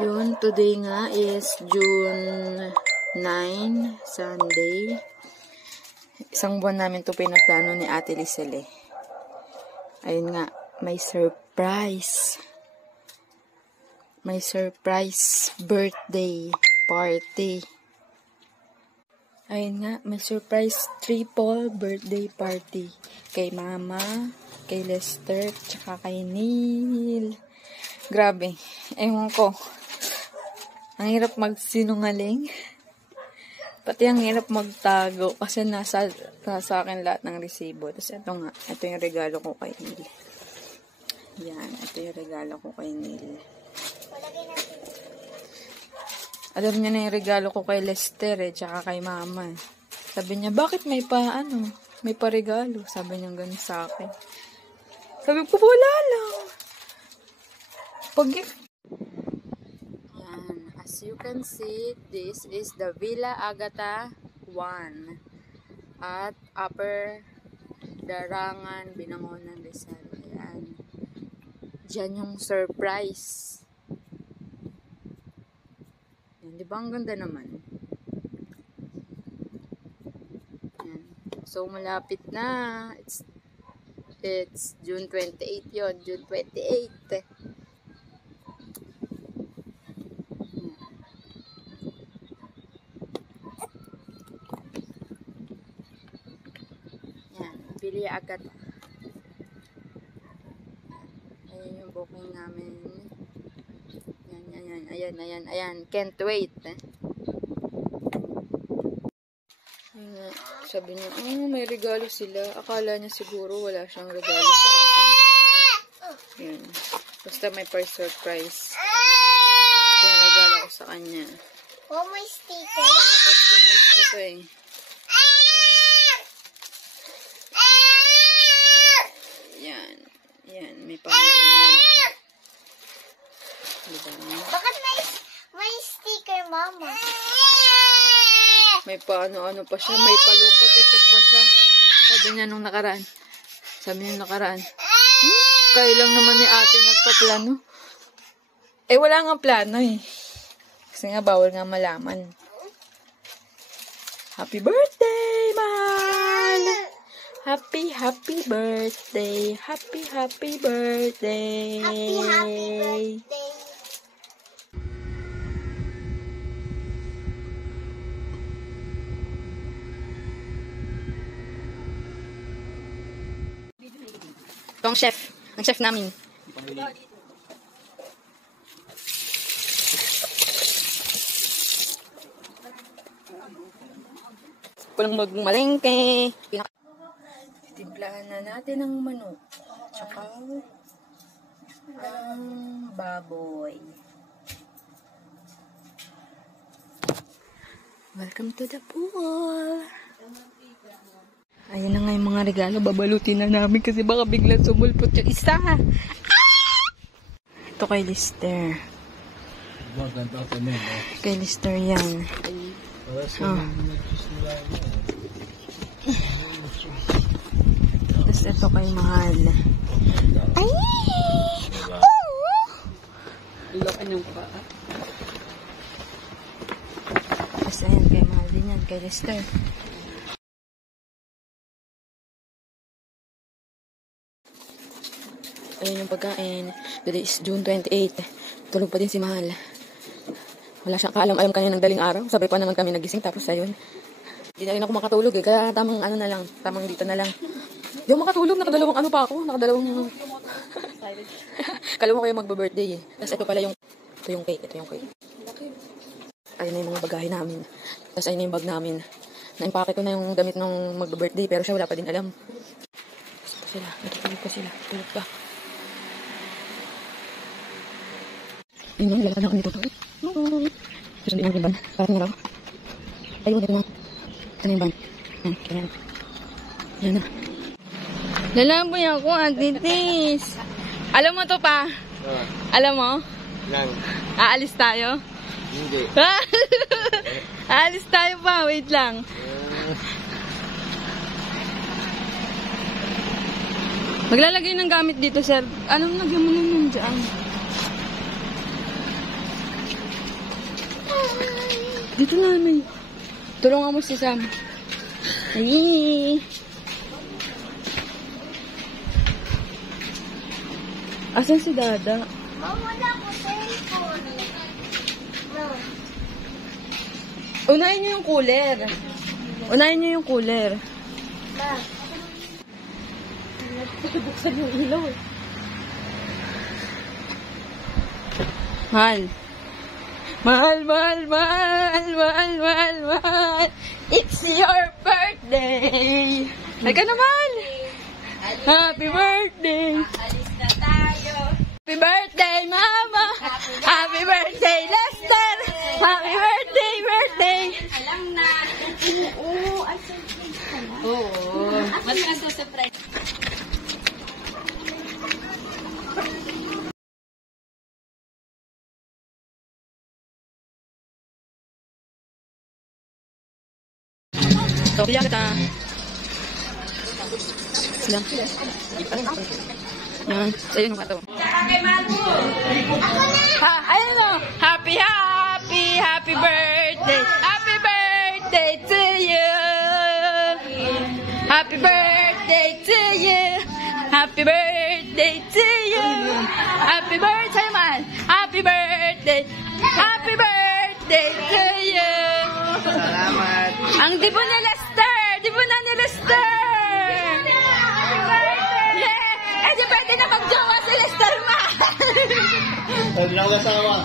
Yun, today nga is June 9, Sunday. Isang buwan namin to pinaplano ni Ate Lisel. Ayun nga, may surprise. May surprise birthday party. Ayun nga, may surprise triple birthday party. Kay Mama, kay Lester, tsaka kay Neil. Grabe. Ewan ko. Ang hirap magsinungaling. Pati ang hirap magtago. Kasi nasa akin lahat ng resibo. Tapos ito nga. Ito yung regalo ko kay Neil. Yan. Ito yung regalo ko kay Neil. Alam niya na yung regalo ko kay Lester tsaka kay Mama. Sabi niya, bakit may pa regalo? Sabi niya ganun sa akin. Sabi ko, wala lang. Yan. As you can see, this is the Villa Agata 1 at Upper Darangan, Binangonan, Rizal. Yan. Diyan yung surprise. Di ba ang ganda naman? Yan. So, malapit na. It's June 28 yon, June 28. Yan. Pili agad. Ayan yung booking namin. Ayan. Can't wait. Sabi niya, may regalo sila. Akala niya siguro wala siyang regalo sa akin. Ayan. Basta may surprise. Kaya regalo ko sa kanya. Oh, may sticker. Customize ko ito eh. Yan. May pangalan niya. Diba? Bakit may sticker, Mama? May paano-ano pa siya. May palukot effect pa siya. Sabi niya nung nakaraan. Kayo lang naman ni ate nagpaplano. Wala nga plano eh. Kasi nga bawal nga malaman. Happy birthday, mahal! Happy birthday! Happy birthday! Happy birthday. Ito ang chef namin. Kulang magmalengke. Timplahan na natin ang manok. Tsaka ang baboy. Welcome to the pool. Ayan na nga yung mga regalo. Babalutin na namin kasi baka biglang sumulpot yung isa. Ito kay Lister. Kay Lister yan. Tapos ito kay Mahal. Ay! Lokan yung paa. Tapos ayan kay Mahal din yan. Kay Lister. Ayan yung pagkain. Today is June 28. Tulog pa din si Mahal. Wala siyang kaalam-alam kanina ng daling araw. Sabay pa naman kami nagising. Tapos ayun. Hindi na rin ako makatulog eh. Kaya tamang na lang. Tamang dito na lang. Hindi ako makatulog. Nakadalawang pa ako. Kala mo kayo magbe-birthday eh. Tapos ito pala yung cake. Ito yung cake. Ayun na yung mga bagahe namin. Tapos ayun na yung bag namin. Na-impake ko na yung damit ng magbe-birthday. Pero siya wala pa din alam. Natutulog pa sila. Tulog pa. Ayun yung lalakad na ako nito. Susundin namin yung ban. Parang nga raw. Ayun, ito na. Ito na yung ban. Yan na. Lalaboy ako, Ate Tis. Alam mo to pa? Alam mo? Lang. Aalis tayo? Hindi. Aalis tayo pa. Wait lang. Maglalagay ng gamit dito, sir. Anong lagyan mo na yun dyan? Dito na, may. Tulungan mo si Sam. Ay. Asan si Dada? Mama, wala ko cellphone. No. Unahin niyo yung cooler. Unahin niyo yung cooler. Ma. Buksan yung ilaw eh. Mahal. Mahal, mahal, mahal, mahal, mahal, mahal. It's your birthday. Ay ka naman. Happy birthday. Alis na tayo. Happy birthday, Mama. Happy birthday, Lester. Happy birthday, birthday. Alam na. Oo, ay surprise ka na. Oo. Ba't ka so surprise? So, bilang kita. Bilang. Yan. Sa'yo nung kato. Ha, ayun o. Happy, happy, happy birthday. Happy birthday to you. Happy birthday to you. Happy birthday to you. Happy birthday, man. Happy birthday. Happy birthday to you. Salamat. Ang dibo ni Lester! Dibo na ni Lester! Yeah! Eh, di pwede na mag-jowa si Lester, ma! Huwag na ako kasama.